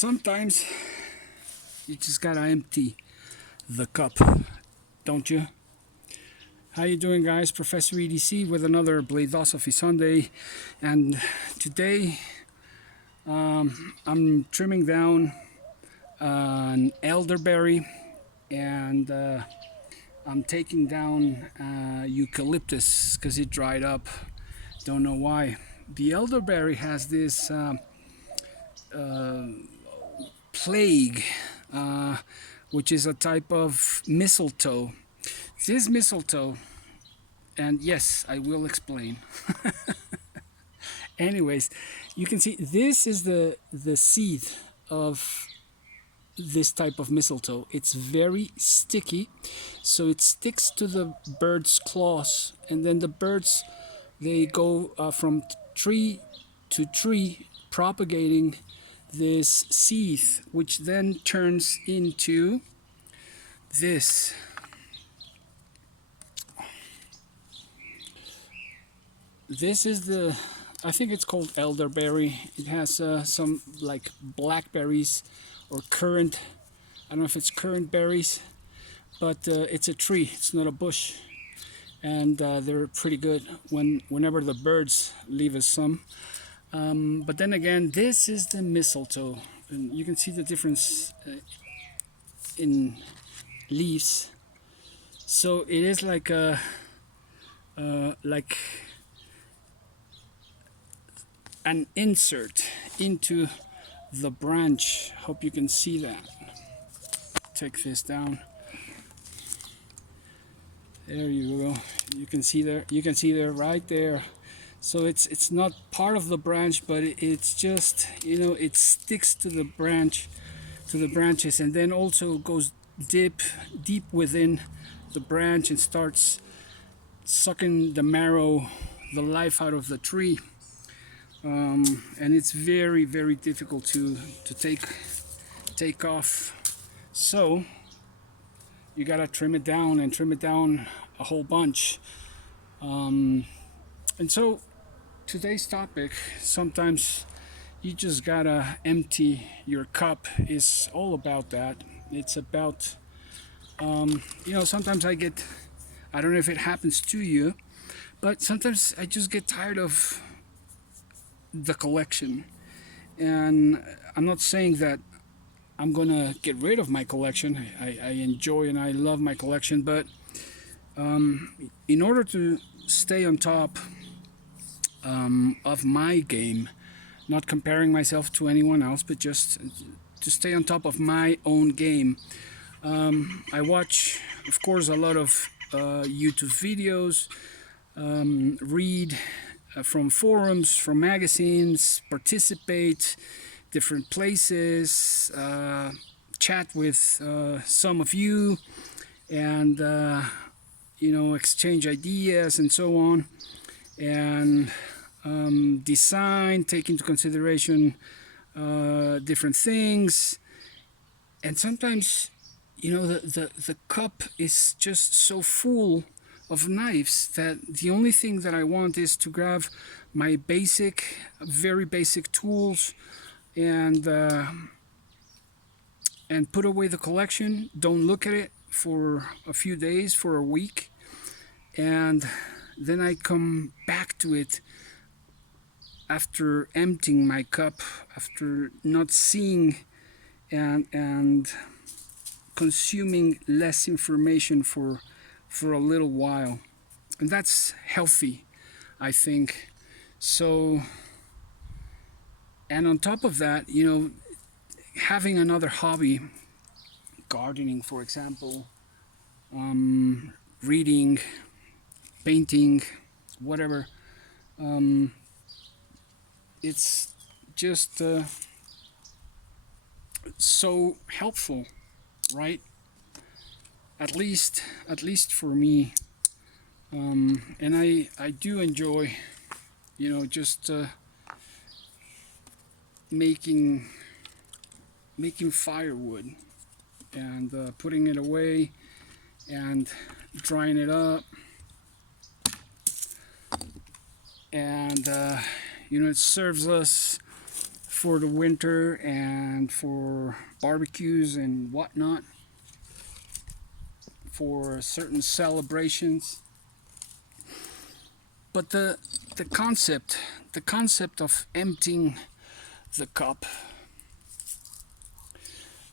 Sometimes you just gotta empty the cup, don't you? How you doing, guys? Professor EDC with another BLADE-OSOPHY Sunday, and today I'm trimming down an elderberry, and I'm taking down eucalyptus because it dried up. Don't know why. The elderberry has this plague, which is a type of mistletoe. This mistletoe, and yes, I will explain. Anyways, you can see this is the seed of this type of mistletoe. It's very sticky, so it sticks to the bird's claws, and then the birds, they go from tree to tree propagating this seed, which then turns into this. This is the, I think it's called elderberry. It has some like blackberries or currant. I don't know if it's currant berries, but it's a tree. It's not a bush, and they're pretty good whenever the birds leave us some. But then again, this is the mistletoe, and you can see the difference in leaves. So it is like a like an insert into the branch. Hope you can see that. Take this down. There you go. You can see there. You can see there, right there. So it's not part of the branch, but it's just, you know, it sticks to the branch, to the branches, and then also goes deep within the branch and starts sucking the marrow, the life out of the tree. And it's very, very difficult to take off. So you gotta trim it down, and trim it down a whole bunch. And so today's topic, sometimes you just gotta empty your cup, is all about that. It's about, you know, sometimes I don't know if it happens to you, but sometimes I just get tired of the collection. And I'm not saying that I'm gonna get rid of my collection. I enjoy and I love my collection, but in order to stay on top of my game, not comparing myself to anyone else, but just to stay on top of my own game, I watch, of course, a lot of YouTube videos, read from forums, from magazines, participate different places, chat with some of you, and you know, exchange ideas and so on, and design, take into consideration different things. And sometimes, you know, the cup is just so full of knives that the only thing that I want is to grab my basic, very basic tools, and put away the collection. Don't look at it for a few days, for a week, and then I come back to it after emptying my cup, after not seeing and consuming less information for a little while. And that's healthy, I think. So, and on top of that, you know, having another hobby, gardening, for example, reading, painting, whatever, it's just so helpful, right? At least for me. And I do enjoy, you know, just making firewood, and putting it away and drying it up, and you know, it serves us for the winter and for barbecues and whatnot, for certain celebrations. But the concept of emptying the cup,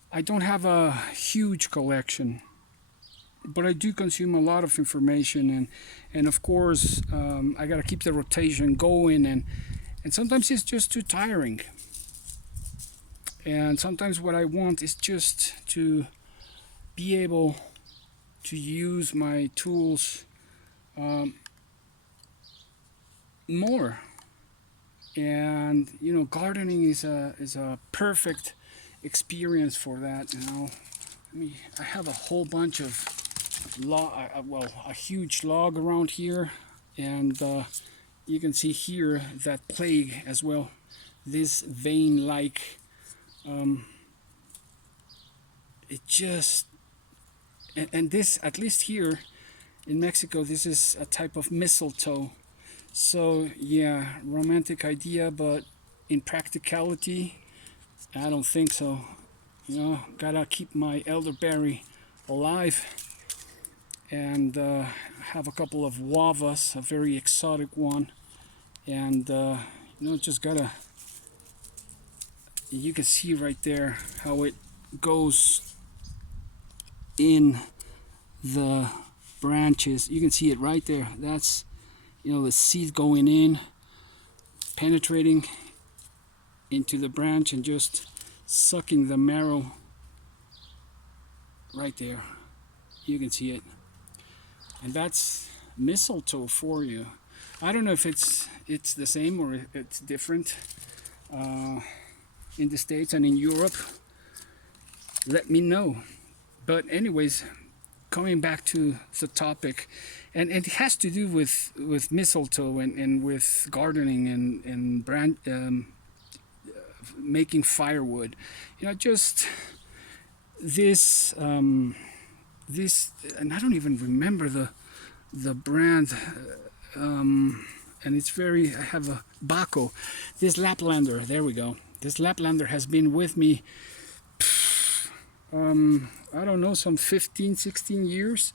I don't have a huge collection, but I do consume a lot of information, and of course I got to keep the rotation going, and sometimes it's just too tiring, and sometimes what I want is just to be able to use my tools more. And you know, gardening is a perfect experience for that. You know, I have a whole bunch of a huge log around here, and you can see here that plague as well, this vein-like, it just, and this, at least here in Mexico, this is a type of mistletoe. So yeah, romantic idea, but in practicality, I don't think so. You know, gotta keep my elderberry alive, and have a couple of guavas, a very exotic one, and you know, just gotta. You can see right there how it goes in the branches. You can see it right there. That's, you know, the seed going in, penetrating into the branch and just sucking the marrow right there. You can see it. And that's mistletoe for you. I don't know if it's the same or it's different in the States and in Europe. Let me know. But anyways, coming back to the topic, and it has to do with mistletoe and with gardening and making firewood. You know, just this this, and I don't even remember the brand, and it's very, I have a Baco, this Laplander, there we go. This Laplander has been with me, I don't know, some 15-16 years,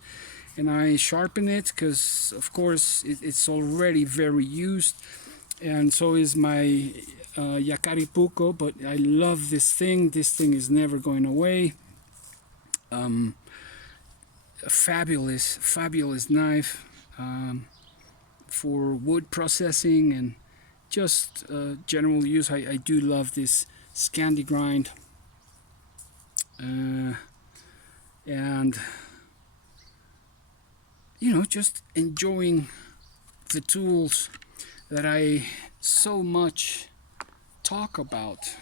and I sharpen it because of course it's already very used, and so is my Yakari-Puko, but I love this thing is never going away. A fabulous knife for wood processing and just general use. I do love this Scandi grind, and you know, just enjoying the tools that I so much talk about.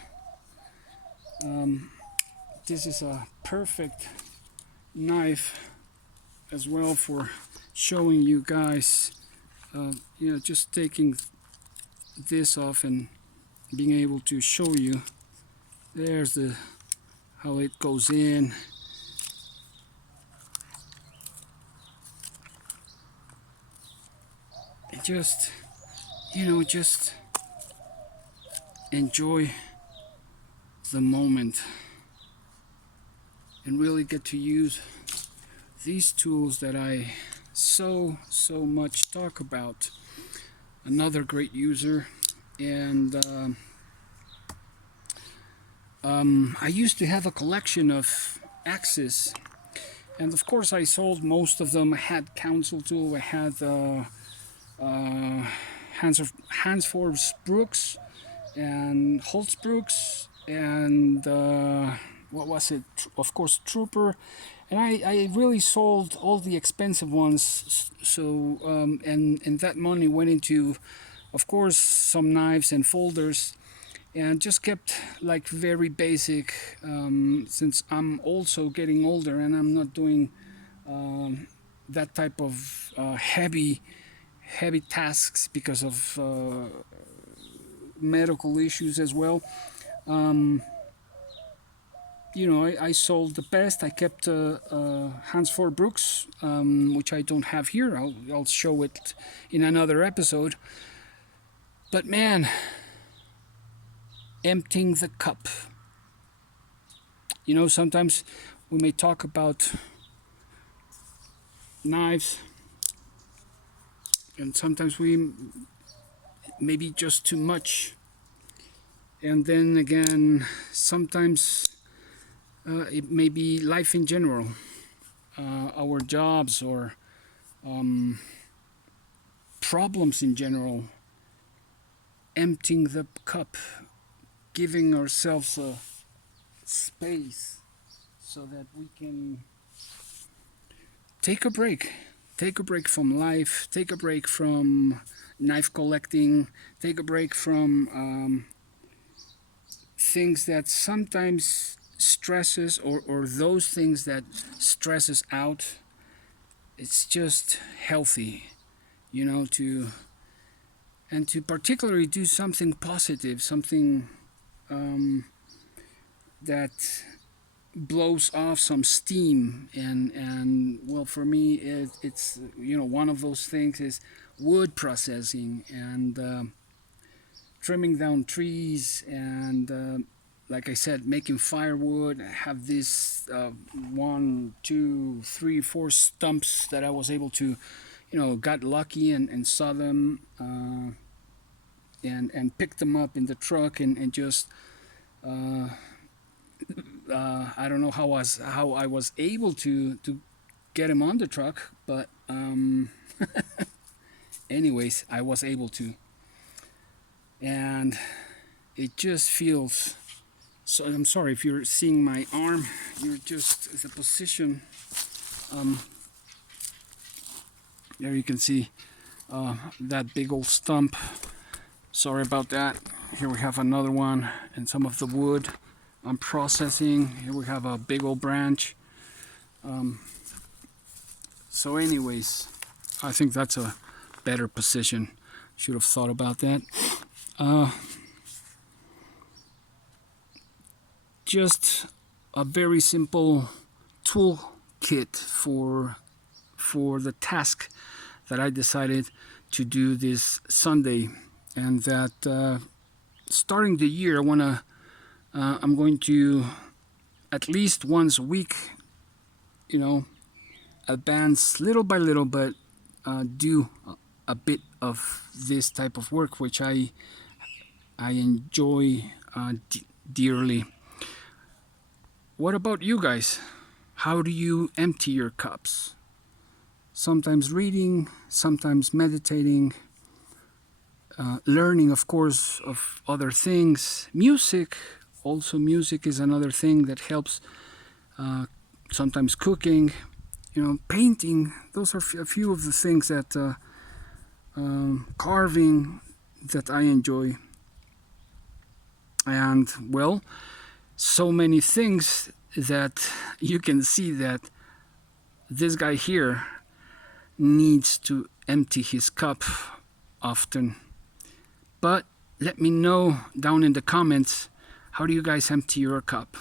This is a perfect knife as well for showing you guys, you know, just taking this off and being able to show you. There's the how it goes in. And just, you know, just enjoy the moment and really get to use these tools that I so much talk about. Another great user, and I used to have a collection of axes, and of course I sold most of them. I had Council tool, I had Hansford Brooks and Holtzbrooks, and what was it? Of course, Trooper. And I really sold all the expensive ones. So and that money went into, of course, some knives and folders, and just kept like very basic. Since I'm also getting older and I'm not doing that type of heavy tasks because of medical issues as well. You know, I sold the best. I kept Hansford Brooks, which I don't have here. I'll show it in another episode. But man, emptying the cup. You know, sometimes we may talk about knives, and sometimes we maybe just too much. And then again, sometimes it may be life in general, our jobs or problems in general. Emptying the cup, giving ourselves a space so that we can take a break. Take a break from life, take a break from knife collecting, take a break from things that sometimes stresses or those things that stress us out. It's just healthy, you know, to particularly do something positive, something that blows off some steam. And well, for me it's you know, one of those things is wood processing and trimming down trees and like I said, making firewood. I have this 1, 2, 3, 4 stumps that I was able to, you know, got lucky and saw them and picked them up in the truck and just I don't know how I was able to get him on the truck, but anyways, I was able to, and it just feels so. I'm sorry if you're seeing my arm. You're just the position. There you can see that big old stump. Sorry about that. Here we have another one and some of the wood I'm processing. Here we have a big old branch. So anyways, I think that's a better position. Should have thought about that. Just a very simple toolkit for the task that I decided to do this Sunday, and that starting the year, I'm going to at least once a week, you know, advance little by little, but do a bit of this type of work, which I enjoy dearly. What about you guys? How do you empty your cups? Sometimes reading, sometimes meditating, learning, of course, of other things. Music, also music is another thing that helps. Sometimes cooking, you know, painting. Those are a few of the things that carving that I enjoy. And well, so many things that you can see that this guy here needs to empty his cup often. But let me know down in the comments, how do you guys empty your cup?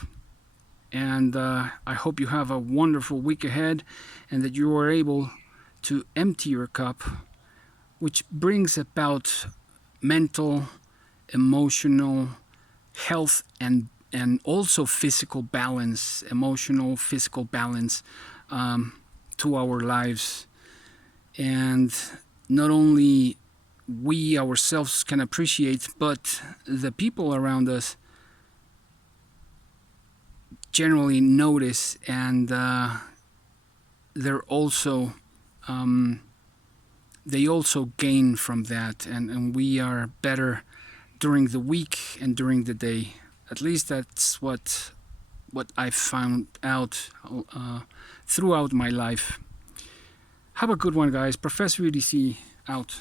And I hope you have a wonderful week ahead and that you are able to empty your cup, which brings about mental, emotional health and also physical balance, emotional, physical balance to our lives. And not only we ourselves can appreciate, but the people around us generally notice, and they're also they also gain from that, and we are better during the week and during the day. At least that's what I've found out throughout my life. Have a good one, guys. Professor UDC out.